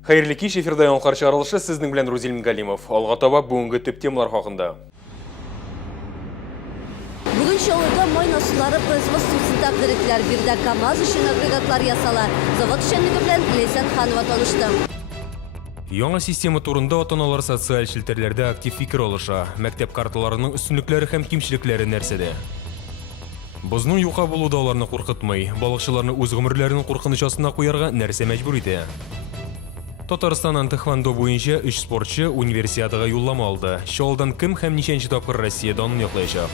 Хайырлы кеш, эфирда яңқар чыгарылышы сіздің білен Рузиль Галимов. Алға таба бүгінгі төп темалар хақында. Бүгін шоуыда мойын осылары производствосын тақдыреттілер бірді КамАЗ үшін агрегатлар ясала. Завод үшенлігі білен Лейсан Ханова танышты. Яңа система турында ата-аналар социаль шилтерлерде актив фикер алыша. Мәктәп карталарының үстінліклері һәм кимчiliklәре нәрсәдә? Бозның юқа болуды аларны қорқытмай, балықшыларны өз ғұмырләрінің қорқыныч астына қоярға нәрсә мәҗбүр итә. Татарстаннан тэквондо буенча 3 спортчы универсиадаға юллама алды. Шоудан кем һәм ничәнче тапкыр Россиядә аны яклаячак?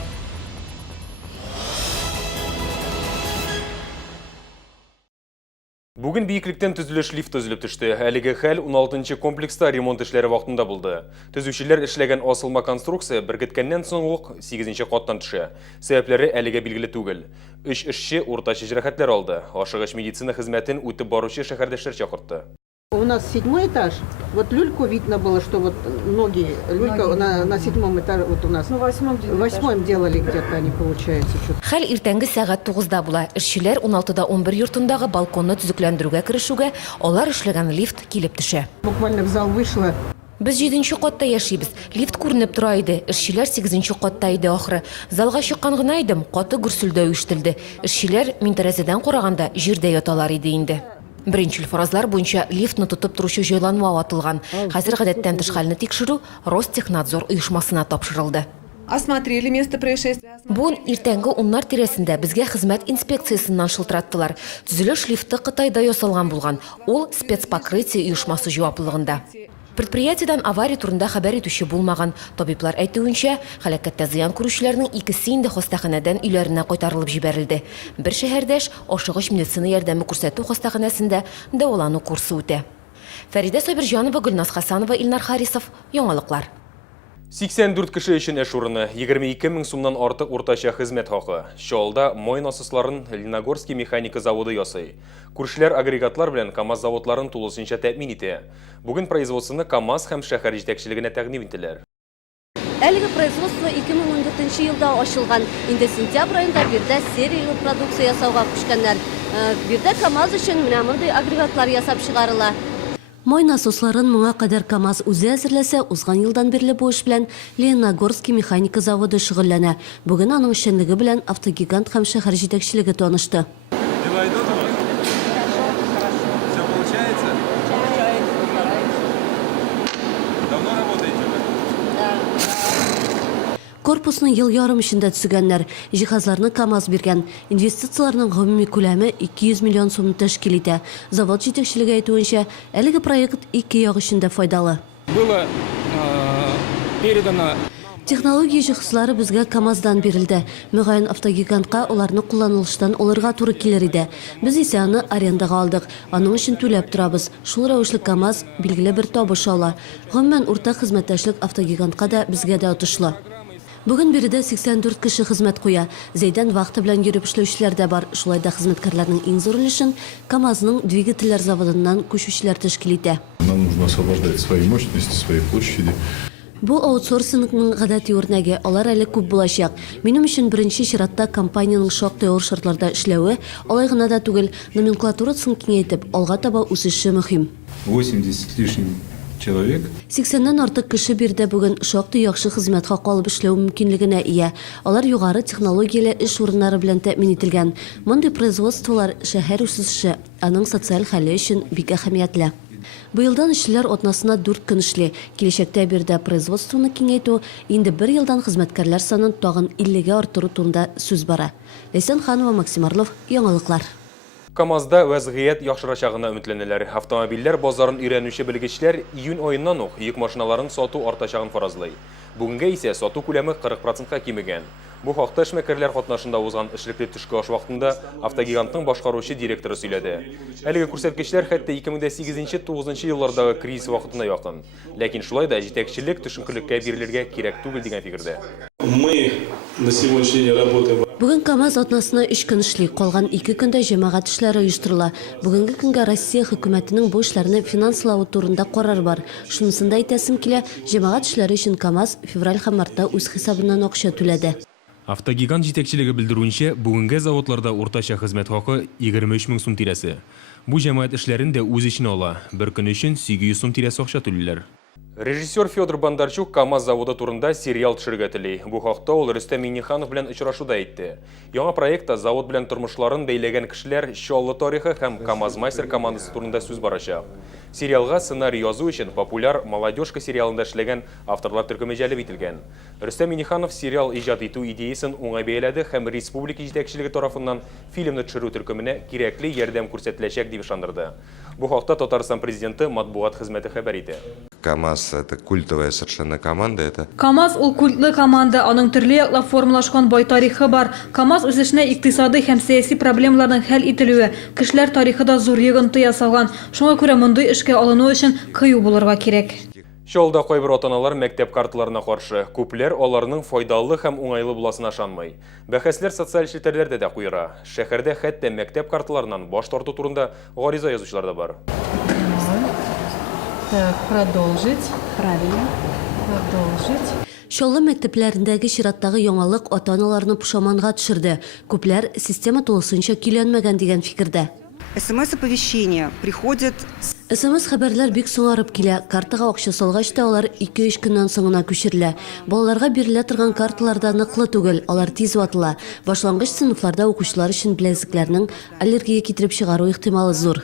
Бүгін бейікліктен түзіліш лифт төзіліп түшті. Әлігі хәл 16-нчы комплекста ремонт эшләре вақытында булды. Төзүчеләр эшләгән асылма конструкция бергеткәннән соң ук 8-нче каттан төшә. Сәбәпләре әлегә билгеле түгел. 3 эшче уртача җәрәхәтләр алды. Ашыгыч медицина хезмәтен үтеп баручы шәһәрдәшләр чакыртты. У нас 7-й этаж. Вот люльку видно было, что вот ноги, люлька на 7-м этаже вот у нас. Ну, 8-м делали где-то они, получается. Хәл иртәнге сәгать 9-да була. Эшчеләр 16-да 11 йортындагы балконны төзекләндерүгә керешүгә, алар эшләгән лифт килеп төшә. Буквально в зал вышла. Без 7-нче катта яшибез. Лифт күренеп тора иде. Эшчеләр 8-нче катта иде ахры. Залга чыккан гына идем, каты гүрсүлдәү ишетелде. Эшчеләр мин тәрәзәдән караганда җирдә яталар иде инде. Беренчел фразлар буенча лифтны тотып туручы җайланма атылган. Хәзер гадәттән тыш хәлне тикшерү Ростехнадзор оешмасына тапшырылды. Осмотрели место происшествия. Бүген иртәнге 10-нар тирәсендә безгә хезмәт инспекциясыннан шылтыраттылар. Төзелеш лифты Кытайда ясалган булган. Ул спецпокрытие оешмасы җаваплылыгында. Предприятиедән авария турында хәбәр итүче булмаган. Табиблар әйтүенчә, һәлакәттә зыян күрүчеләрнең икесе инде хастаханәдән өйләренә кайтарылып җибәрелде. Бер шәһәрдәш ашыгыч медицина ярдәме күрсәтү хастаханәсендә дәвалану курсы үтә. Фәридә Сабирҗанова, Гөлназ Хасанова, Илнар Харисов. Яңалыклар. 84 кеше өчен эш урыны, 22 мең сумнан артык уртача хезмәт хакы. Шоалда мойын асысларын Лениногорский механика заводы ясый. Күршеләр агрегатлар белән КамАЗ заводларын тулысынча тәэмин итә. Бүген производствоны КамАЗ һәм шәһәр җитәкчелегенә тәкъдим ителәр. Әлеге производство 2014 елда ачылган. Инде сентябрь айында бирдә сериялы продукция ясауга күчкәннәр. Бирдә КамАЗ өчен менә мондый агрегатлар ясап чыгарыла. Мойын асосларын моңа кадәр КамАЗ үзе әзерләсә, узган елдан бирле бу эш белән Лениногорский механика заводы шөгыльләнә. Бүген аның эшчәнлеге белән автогигант һәм шәһәр җитәкчелеге танышты. Корпусның ел ярым эчендә төзегәннәр. Җиһазларны КамАЗ биргән. Инвестицияларның гомуми күләме 200 миллион сумны тәшкил итә. Завод җитәкчелеге әйтүенчә, әлеге проект ике як өчен дә файдалы. Было передано. Технология җиһазлары безгә КамАЗдан бирелде. Мөгаен автогигантка уларны кулланылыштан алырга туры килер иде. Без исә аны арендага алдык. Аның өчен түләп торабыз. Шул рәвешле КамАЗ билгеле бер табыш ала. Гомумән уртак хезмәттәшлек автогигантка да безгә дә отышлы. Бүген биредә 84 кеше хезмәт куя. Зәйдән вакыты белән йөреп эшләүчеләр дә бар. Шулай да хезмәткәрләрнең иң зур өлешен КамАЗның двигательләр заводыннан күчүчеләр тәшкил итә. Нам нужно освобождать свои мощности, свои площади. Бу аутсорсингның гадәти үрнәге, алар әле күп булачак. Минем өчен беренче чиратта компаниянең шактый авыр шартларда эшләве, алай гына да түгел, номенклатурасын киңәйтеп, алга таба үсеше мөһим. 80 лишним человек. 80-нан артык кеше бирдә бүген шактый яхшы хезмәт хакы алып эшләү мөмкинлегенә ия. Алар югары технологияле эш урыннары белән тәэмин ителгән. Мондый производстволар шәһәр үсеше, аның социаль хәле өчен бик әһәмиятле. Быелдан эшчеләр атнасына 4 көн эшли. Киләчәктә бирдә производствоны киңәйтү, инде 1 елдан хезмәткәрләр санын тагын 50-гә арттыру турында сүз бара. Лейсан Ханова, Максим Орлов, Яңалыклар. КамАЗда вәзгыять яхшырачагына өметләнәләр. Автомобильләр базарын өйрәнүче белгечләр июнь аеннан ук йөк машиналарын сату артачагын фаразлый. Бүгенгә исә сату күләме 40%-ка кимегән. Бу хакта эшмәкәрләр катнашында узган эшлекле төшке аш вакытында автогиганттың башкаручы директоры сөйләде. Әлеге күрсәткечләр хәтта 2008-2009 еллардагы кризис вакытына якын. Ләкин шулай да җитәкчелек төшенкелеккә бирелергә кирәк түгел дигән фикердә. Мы на сегодняшний день работаем. Бүген КамАЗ атнасына 3 көн эшли, калган 2 көндә җәмәгать эшләре оештырыла. Бүгенге көнгә Россия хөкүмәтенең бу эшләрне финанслау турында карар бар. Шунысында әйтәсем килә, җәмәгать эшләре өчен КамАЗ февраль һәм мартта үз хисабыннан акча түләде. Автогигант җитәкчелеге белдерүенчә, бүгенге заводларда уртача хезмәт хакы 23 мең сум тирәсе. Бу җәмәгать эшләрен дә үз иченә ала. Бер көн өчен 800 сум тирәсе акча түлиләр. Режиссер Федор Бондарчук КАМАЗ заводы турында сериал төшергә тели. Бу хакта ул Рөстәм Миңнеханов белән очрашуда әйтте. Яңа проектта завод белән тормышларын бәйләгән кешеләр, Чаллы тарихы һәм КАМАЗ Мастер командасы турында сүз барачак. Сериалга сценарий язу өчен популяр «Молодежка» сериалында эшләгән авторлар төркеме җәлеп ителгән. Рөстәм Миңнеханов сериал иҗат итү идеясын уңай бәяләде һәм республика җитәкчелеге тарафыннан фильмны төшерү төркеменә кирәкле ярдәм күрсәтеләчәк дип ышандырды. Бу хакта Татарстан президенты матбугат хезмәте хәбәр итә. КАМАЗ — это культовая совершенно команда. КАМАЗ ул культлы команда, аның төрле яклап формалашкан бай тарихы бар. КАМАЗ үсешенә икътисади һәм сәяси проблемаларның хәл ителүе, кешеләр тарихында зур йогынты ясаган. Шуңа күрә мондый эшкә алыну өчен кыю булырга кирәк. Чаллыда кайбер ата-аналар мәктәп карталарына каршы. Күпләр аларның файдалы һәм уңайлы буласына ышанмый. Бәхәсләр социаль челтәрләрдә дә куера. Шәһәрдә хәтта мәктәп карталарынан баш тарту турында гариза язучылар да бар. Так, продолжить. Правильно. Продолжить. Чаллы мәктәпләрендәге чираттагы яңалык ата-аналарны пушаманга төшерде. Күпләр система тулысынча көйләнмәгән дигән фикердә. СМС-оповещения приходят... СМС хәбәрләр бик соңарып килә. Картага акча салгач та алар 2-3 көннән соңына күчерелә. Балаларга бирелә торган карталарда ныклы түгел, алар тиз ватыла. Башлангыч сыйныфларда укучылар өчен беләзекләрнең аллергия китереп чыгару ихтималы зур.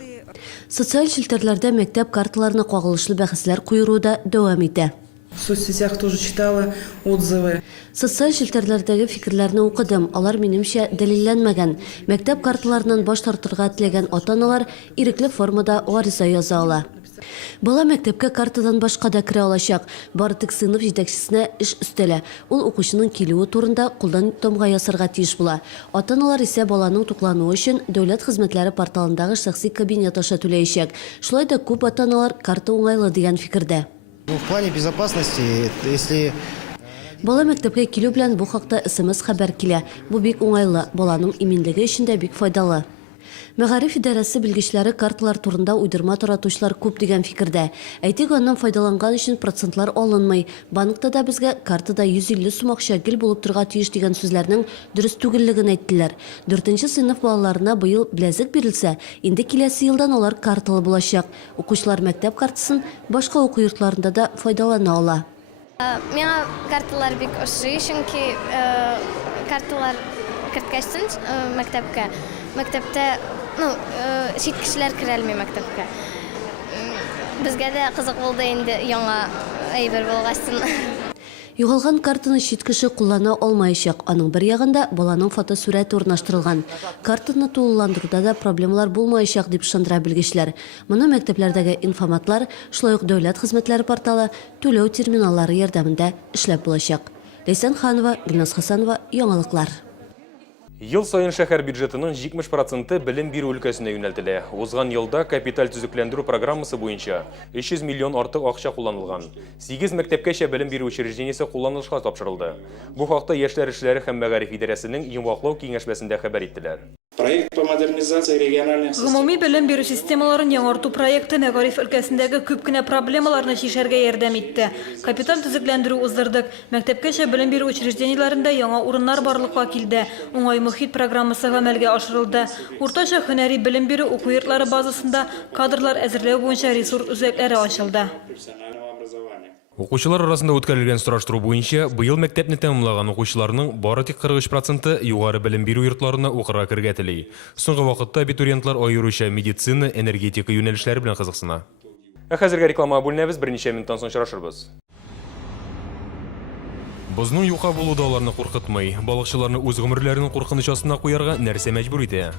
Социаль челтәрләрдә мәктәп карталарына кагылышлы бәхәсләр куеру да дәвам итә. В соцсетях тоже читала отзывы. Социаль челтәрләрдәге фикерләрне укыдым. Алар минемчә дәлилләнмәгән. Мәктәп карталарынан баш тартырга теләгән ата-аналар ирекле формада гариза яза ала. Бала мәктәпкә картадан башка да керә алачак. Бары тик сыйныф җитәкчесенә эш өстәлә. Ул укучының килүе турында кулдан томга ясарга тиеш була. Ата-аналар исә баланың туклануы өчен дәүләт хезмәтләре порталындагы шәхси кабинет аша түләячәк. Шулай да күп ата-аналар карта уңайлы дигән фикердә. В плане безопасности, если... Бала мәктәпкә килү белән бу хакта СМС хәбәр килә. Бу бик уңайлы, баланың иминлеге өчен дә бик файдалы. Мәгариф идарәсе белгечләре карталар турында уйдырма таратучылар күп дигән фикердә. Әйтик, аннан файдаланган өчен процентлар алынмый. Банкта да безгә картада 150 сум акча гел булып торга тиеш дигән сүзләрнең дөрес түгеллеген әйттеләр. 4нче сыйныф балаларына быел беләзек бирелсә, инде киләсе елдан алар карталы булачак. Укучылар мәктәп картасын башка уку йортларында да файдалана ала. Миңа карталар бик ошый, чөнки карталар керткәчтен мәктәпкә. Мәктәптә, чит кешеләр керә алмый мәктәпкә. Безгә дә кызык булды инде яңа әйбер булгачтын. Югалган картаны чит кеше куллана алмаячак. Аның бер ягында баланың фотосурәте урнаштырылган. Картаны тулыландыруда да проблемалар булмаячак дип ышандыра белгечләр. Моны мәктәпләрдәге информатлар, шулай ук дәүләт хезмәтләре порталы түләү терминаллары ярдәмендә эшләп булачак. Ләйсән Ханова, Гөлназ Хасанова, яңалыклар. Ел сайын шәһәр бюджетының 70% белем бирү өлкәсенә юнәлтелә. Узган елда капиталь төзекләндерү программасы буенча 300 миллион артык акча кулланылган. 8 мәктәпкәчә белем бирү учреждениесе кулланылышка тапшырылды. Бу хакта Яшьләр эшләре һәм мәгариф идарәсенең йомгаклау киңәшмәсендә хәбәр иттеләр. Проект по модернизации региональных систем. Гомуми белем бирү системаларын яңарту проекты мәгариф өлкәсендәге күп кенә проблемаларны чишәргә ярдәм итте. Капиталь төзекләндерү уздырдык. Мәктәпкәчә белем бирү учреждениеләрендә яңа урыннар барлыкка килде. Уңай мөхит программасы гамәлгә ашырылды. Уртача һөнәри белем бирү уку йортлары базасында кадрлар әзерләү буенча ресурс үзәкләре ачылды. Укучылар арасында үткәрелгән сораштыру буенча, быел мәктәпне тәмамлаган укучыларның бары тик 43% югары белем бирү йортларына укырга кергә тели. Соңгы вакытта абитуриентлар аеруча медицина, энергетика юнәлешләре белән кызыксына. Хәзергә реклама бүленәбез, берничә минуттан соң очрашырбыз. Бозның юка булу да аларны куркытмый. Балыкчыларны үз гомерләренең куркыныч астына куярга нәрсә мәҗбүр итә?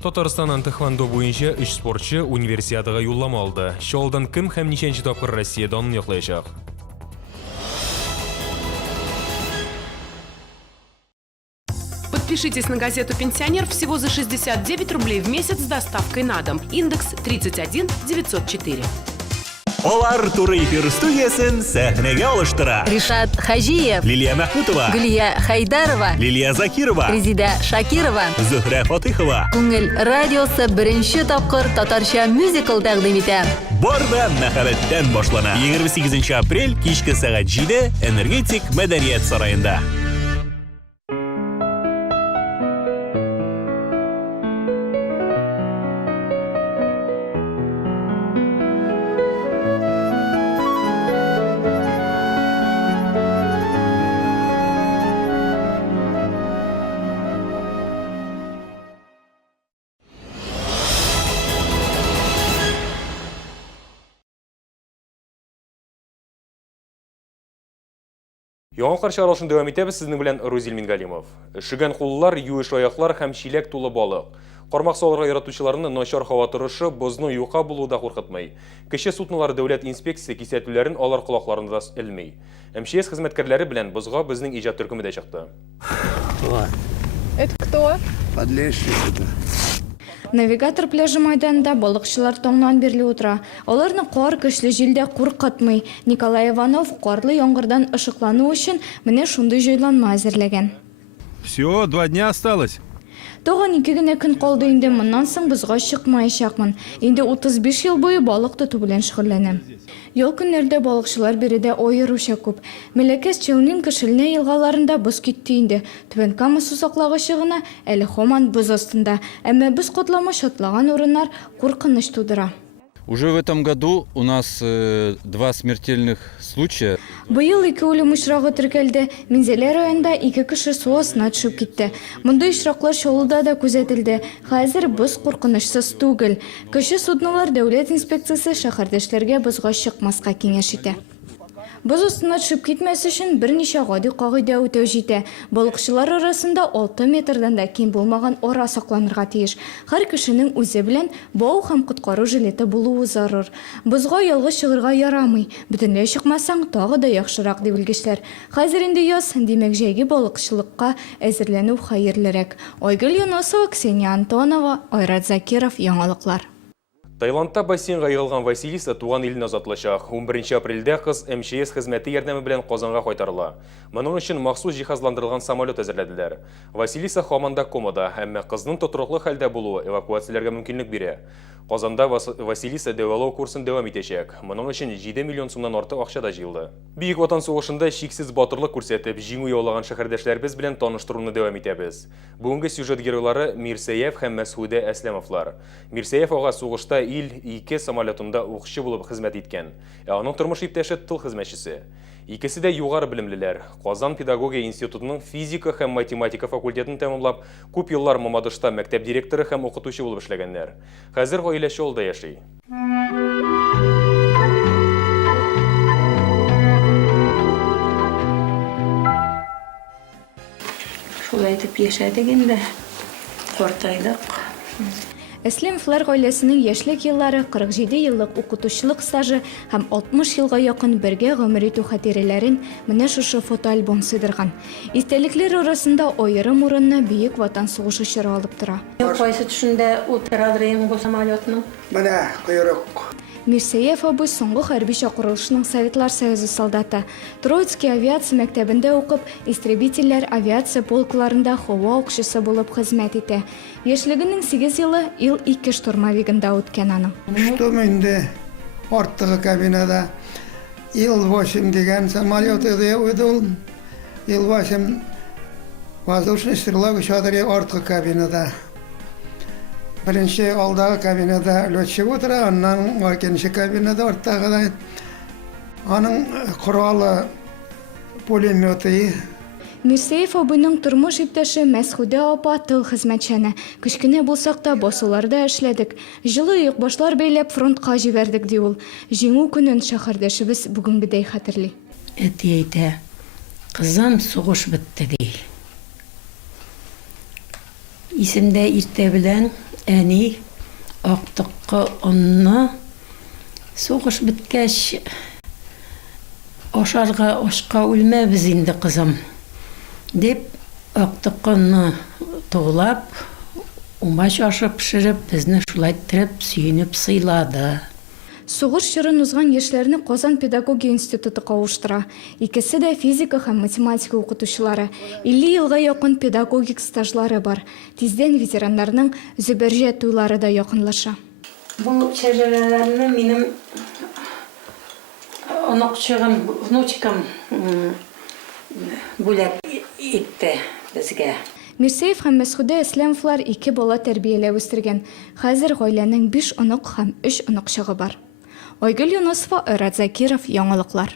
Татарстаннан тэквондо буенча 3 спортчы универсиадага юллама алды. Чаллыдан кем һәм ничәнче тапкыр Россия данын яклаячак? Подпишитесь на газету «Пенсионер» всего за 69 рублей в месяц с доставкой на дом. Индекс 31904. Олар туры эфир студиясын сәхнәгә алыштыра. Ришат Хажиев, Лилия Мәхмүтова, Гөлия Хайдарова, Лилия Закирова, Резида Шакирова, Зөһрә Фатыйхова. Күңел радиосы беренче тапкыр татарча мюзикл тәкъдим итә. Бар да мәхәббәттән башлана. 28 апрель кичке сәгать 7 Энергетик Мәдәният сараенда. Яңалыклар чыгарылышын дәвам итәбез сезнең белән Рузил Мингалимов. Шигән куллар, юеш аяклар һәм чиләк тулы балык. Кармак салырга яратучыларны начар һава торышы бозны юка булуда куркытмый. Кече суднолар дәүләт инспекция кисәтүләрен алар колакларында элмей. МЧС хезмәткәрләре белән бозга безнең иҗат төркеме дә чыкты. Это кто? Подлезший сюда. Навигатор пляжы майданында балыкчылар тоңнан бирле утыра. Аларны кар көчле җилдә куркытмый. Николай Иванов карлы яңгырдан ышыклану өчен менә шундый җайланма әзерләгән. Все, 2 дня осталось. Тагын 2 генә көн калды инде, моннан соң бозга чыкмаячакмын. Инде 35 ел буе балык тоту белән шөгыльләнәм. Ял көннәрдә балыкчылар биредә аеруча күп. Мөлекәс Челнин Кышыльне елгаларында боз китте инде. Түбән Кама сусаклагычы гына әле һаман боз астында. Әмма без катлама шатлаган урыннар куркыныч тудыра. Уже в этом году у нас 2 смертельных случая. Быел 2 үлем очрагы теркәлде. Минзәлә районында 2 кеше су астына төшеп китте. Мондай очраклар Чаллыда да күзәтелде. Хәзер без куркынычсыз түгел. Кеше суднолар дәүләт инспекциясе шәһәрдәшләргә бозга чыкмаска киңәш итә. Боз астына төшеп китмәс өчен берничә гади кагыйдә үтәү җитә. Балыкчылар арасында 6 метрдан да ким булмаган ара сакланырга тиеш. Һәр кешенең үзе белән бау һәм коткару жилеты булуы зарур. Бозга ялгыз чыгырга ярамый. Бөтенләй чыкмасаң тагы да яхшырак дип белгечләр. Хәзер инде яз, димәк җәйге балыкчылыкка әзерләнү хәерлерәк. Айгөл Юнусова, Ксения Антонова, Айрат Закиров, Яңалыклар. Таиландта бассейнга егылган Василиса туган илен азатлачак. 11 апрельдә кыз МЧС хезмәте ярдәме белән Казанга кайтарыла. Моның өчен махсус җиһазландырылган самолет әзерләделәр. Василиса һаманда комада, әмма кызның тотырлык хәлдә булуы эвакуацияләргә мөмкинлек бирә. Казанда Василиса дәвалау курсын дәвам итәчәк. Моның өчен 7 миллион сумнан артык акча да җыелды. Бөек Ватан сугышында шиксез батырлык күрсәтеп, җиңү яулаган шәһәрдәшләребез белән таныштыруны дәвам итәбез. Бүгенге сюжет геройлары Мирсәев һәм Мәсгудә Әсләмовлар. Мирсәев ага сугышта ил-2 самолетында укчы булып хезмәт иткән. Аның тормыш иптәше тыл хезмәтчесе. Икесе дә югары белемлеләр. Казан педагогия институтының физика һәм математика факультетын тәмамлап, күп еллар Мамадышта мәктәп директоры һәм укытучы булып эшләгәннәр. Хәзер гаиләче авылда яши. Шулай итеп яшәдек инде. Картайдык. Әсләмовлар гаиләсенең яшьлек еллары, 47 еллык укытучылык стажы һәм 60 елга якын бергә гомер итү хатирәләрен менә шушы фотоальбом сыйдырган. Истәлекләр арасында аерым урынны Бөек Ватан сугышы чоры алып тора. Кайсы төшендә утырадырын бу самолетның? Менә койрык. Мирсәев абый соңгы хәрби чакырылышның Советлар Союзы солдаты. Троицкий авиация мәктәбендә укып, истребительләр авиация полкларында һава укчысы булып хезмәт итә. Яшьлегенең 8 елы Ил-2 штурмовигында үткән аның. Что инде арттагы кабинада Ил-8 дигән самолет иде ул. Ил-8 воздушный стрелок шадыры арткы кабинада. Birinci aldığı kabinede lötçü otura, ondan ikinci kabinede ortağıda onun kuralı pulemeti. Мирсәев абыйның тормыш иптәше Мәсгудә апа тыл хезмәтчәне. Кечкенә булсак та басуларда эшләдек. Җылы юкбашлар бәйләп фронтка җибәрдек ди ул. Җиңү көнен шәһәрдәшебез бүгенгедәй хәтерли. Әйтә, кызым сугыш бетте ди. Исемдә иртә белән әни актыкка онны сугыш биткәч ашарга ашка үлмәбез инде кызым дип актыкны туглап умаш ашып пешереп безне шулай итеп сөенеп сыйлады. Сугыш чорын узган яшьләрне Казан педагогия институты кавыштыра. Икесе дә физика һәм математика укытучылары. 50 елга якын педагогик стажлары бар. Тиздән ветераннарның Зөбәрҗә туйлары да якынлаша. Бу шәҗәрәләрне минем внучкам бүләк итте безгә. Мирсәев һәм Мәсгудә Әсләмовлар 2 бала тәрбияләп үстергән. Хәзер гаиләнең 5 онук һәм 3 онукчыгы бар. Айгөл Юнусова, Айрат Закиров, Яңалыклар.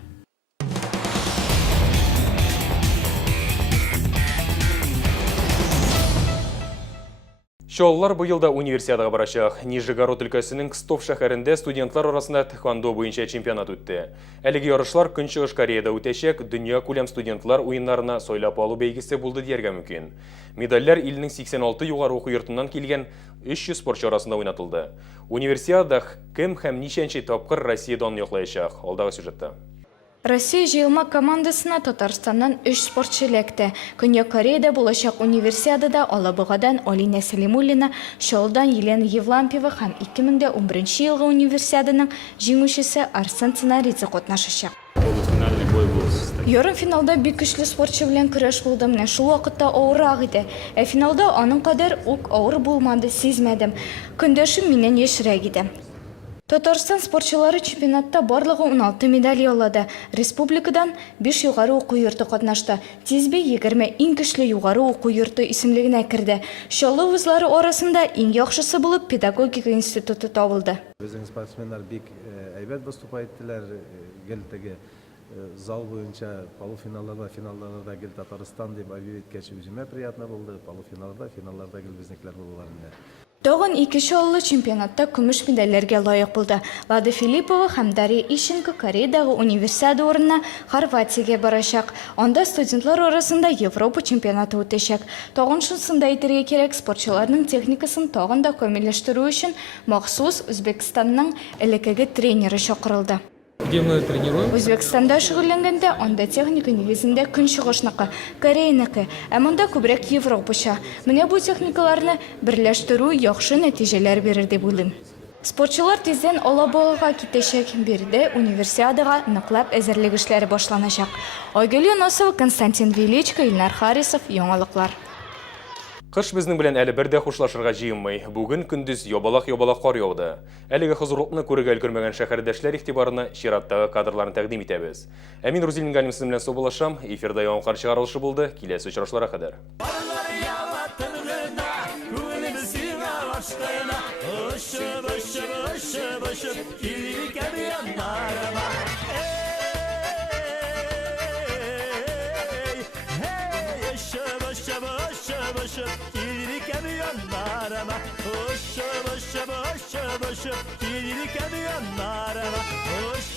Шоллар бұйылда универсиадаға барашақ. Нижегород өлкәсінің Кстов шәһәрендә студентлар арасында тэквондо буенча чемпионат үтте. Әлеге ярышлар Көнчыгыш Кореяда үтәчәк, дөнья күләм студентлар уеннарына сойлап алу бәйгесе булды дияргә мөмкин. Медальләр илнең 86 югары уку йортыннан килгән 300 спортчы арасында уйнатылды. Универсиада кем һәм ничәнче тапкыр Россиядан яклаячак? Алдагы сюжетта. Россия җыелма командасына Татарстаннан 3 спортчы эләкте. Көньяк Кореяда булачак универсиадада Алабугадан Алина Салимуллина, Шолдан Елена Евлампиева һәм 2011 елгы универсиаданың җиңүчесе Арсен Цинаридзе катнашачак. Ярым финалда бик көчле спортчы белән көрәш булды. Менә шул вакытта авыррак иде. Финалда аның кадәр ук авыр булмады, сизмәдем. Көндәшем миннән яшьрәк иде. Татарстан спортчылары чемпионатта барлыгы 16 медаль яулады. Республикадан 5 югары уку йорты катнашты. Тизбе 20 иң көчле югары уку йорты исемлегенә керде. Шаллы вузлары арасында иң яхшысы булып педагогика институты табылды. Безнең спортсменнар бик әйбәт выступать иттеләр. Гелтеге зал буенча полуфиналларда, финалларда гел Татарстан дип объявить иткәч үземә приятно булды. Полуфиналда, финалларда гел безнекеләр булганнар. Тагын 2 шаллы чемпионатта көмеш медальләргә лаек булды. Лада Филиппова һәм Дарья Ищенко Кореядагы универсиада урынына Хорватиягә барачак. Анда студентлар арасында Европа чемпионаты үтәчәк. Тагын шунсында әйтергә кирәк, спортчыларның техникасын тагын да камилләштерү өчен махсус Үзбекстанның элеккеге тренеры чакырылды. Үзбекстанда шөгыльләнгәндә анда техника нигезендә Көнчыгышныкы, Кореяныкы, ә монда күбрәк Европача. Менә бу техникаларны берләштерү яхшы нәтиҗәләр бирер дип уйлыйм. Спортчылар тиздән Алабугага китәчәк. Биредә универсиадага ныклап әзерлек эшләре башланачак. Айгөл Юносова, Константин Величко, Илнар Харисов, Яңалыклар. Кыш безнең белән әле бер дә хушлашырга җыенмый. Бүген көндез ябалак кар яуды. Әлеге хозурлыкны күрергә өлгермәгән шәһәрдәшләр игътибарына чираттагы кадрларны тәкъдим итәбез. Мин Рузилин Галимовның белән собалашам. Эфирда яңгыр чыгарылышы булды. Киләсе очрашларга кадәр. Hoş